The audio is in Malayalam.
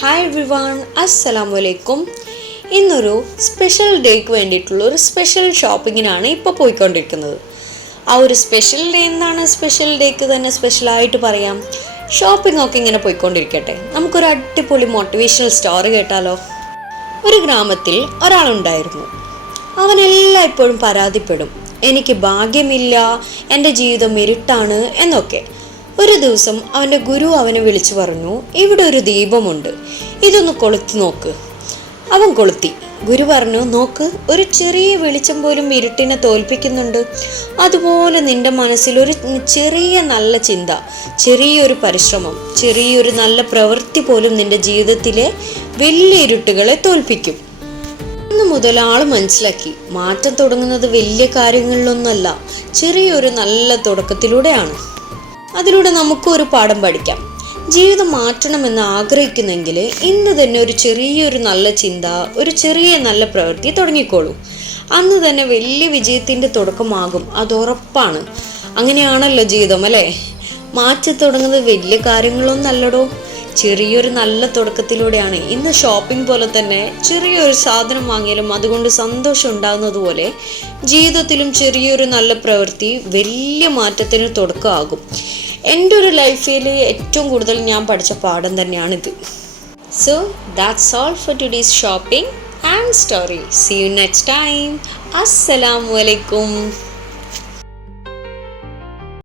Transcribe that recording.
ഹായ് എവ്രിവൺ അസ്സലാമു അലൈക്കും ഇന്നൊരു സ്പെഷ്യൽ ഡേക്ക് വേണ്ടിയിട്ടുള്ള ഒരു സ്പെഷ്യൽ ഷോപ്പിങ്ങിനാണ് ഇപ്പോൾ പോയിക്കൊണ്ടിരിക്കുന്നത്. ആ ഒരു സ്പെഷ്യൽ ഡേ എന്നാണ് സ്പെഷ്യൽ ഡേക്ക് തന്നെ സ്പെഷ്യലായിട്ട് പറയാം. ഷോപ്പിംഗ് ഒക്കെ ഇങ്ങനെ പോയിക്കൊണ്ടിരിക്കട്ടെ. നമുക്കൊരു അടിപൊളി മോട്ടിവേഷണൽ സ്റ്റോറി കേട്ടാലോ? ഒരു ഗ്രാമത്തിൽ ഒരാളുണ്ടായിരുന്നു. അവൻ എല്ലായ്പ്പോഴും പരാതിപ്പെടും. എനിക്ക് ഭാഗ്യമില്ല. എന്റെ ജീവിതം ഇരുട്ടാണ് എന്നൊക്കെ. ഒരു ദിവസം അവന്റെ ഗുരു അവനെ വിളിച്ചു പറഞ്ഞു ഇവിടെ ഒരു ദീപമുണ്ട്. ഇതൊന്ന് കൊളുത്തി നോക്ക്. അവൻ കൊളുത്തി. ഗുരു പറഞ്ഞു നോക്ക് ഒരു ചെറിയ വെളിച്ചം പോലും ഇരുട്ടിനെ തോൽപ്പിക്കുന്നുണ്ട്. അതുപോലെ നിന്റെ മനസ്സിൽ ഒരു ചെറിയ നല്ല ചിന്ത ചെറിയൊരു പരിശ്രമം ചെറിയൊരു നല്ല പ്രവൃത്തി പോലും നിന്റെ ജീവിതത്തിലെ വലിയ ഇരുട്ടുകളെ തോൽപ്പിക്കും. അന്ന് മുതൽ ആൾ മനസ്സിലാക്കി മാറ്റം തുടങ്ങുന്നത് വലിയ കാര്യങ്ങളിലൊന്നല്ല ചെറിയൊരു നല്ല തുടക്കത്തിലൂടെയാണ്. അതിലൂടെ നമുക്കും ഒരു പാഠം പഠിക്കാം. ജീവിതം മാറ്റണമെന്ന് ആഗ്രഹിക്കുന്നെങ്കിൽ ഇന്ന് തന്നെ ഒരു ചെറിയൊരു നല്ല ചിന്ത ഒരു ചെറിയ നല്ല പ്രവൃത്തി തുടങ്ങിക്കോളൂ. അന്ന് തന്നെ വലിയ വിജയത്തിന്റെ തുടക്കമാകും അത് ഉറപ്പാണ്. അങ്ങനെയാണല്ലോ ജീവിതം അല്ലേ? മാറ്റി തുടങ്ങുന്നത് വലിയ കാര്യങ്ങളൊന്നല്ലടോ ചെറിയൊരു നല്ല തുടക്കത്തിലൂടെയാണ്. ഇന്ന് ഷോപ്പിംഗ് പോലെ തന്നെ ചെറിയൊരു സാധനം വാങ്ങിയാലും അതുകൊണ്ട് സന്തോഷം ഉണ്ടാകുന്നത് പോലെ ജീവിതത്തിലും ചെറിയൊരു നല്ല പ്രവൃത്തി വലിയ മാറ്റത്തിന് തുടക്കമാകും. എന്റെ ഒരു ലൈഫിൽ ഏറ്റവും കൂടുതൽ ഞാൻ പഠിച്ച പാഠം തന്നെയാണിത്. So that's all for today's shopping and story see you next time അസ്സലാമു അലൈക്കും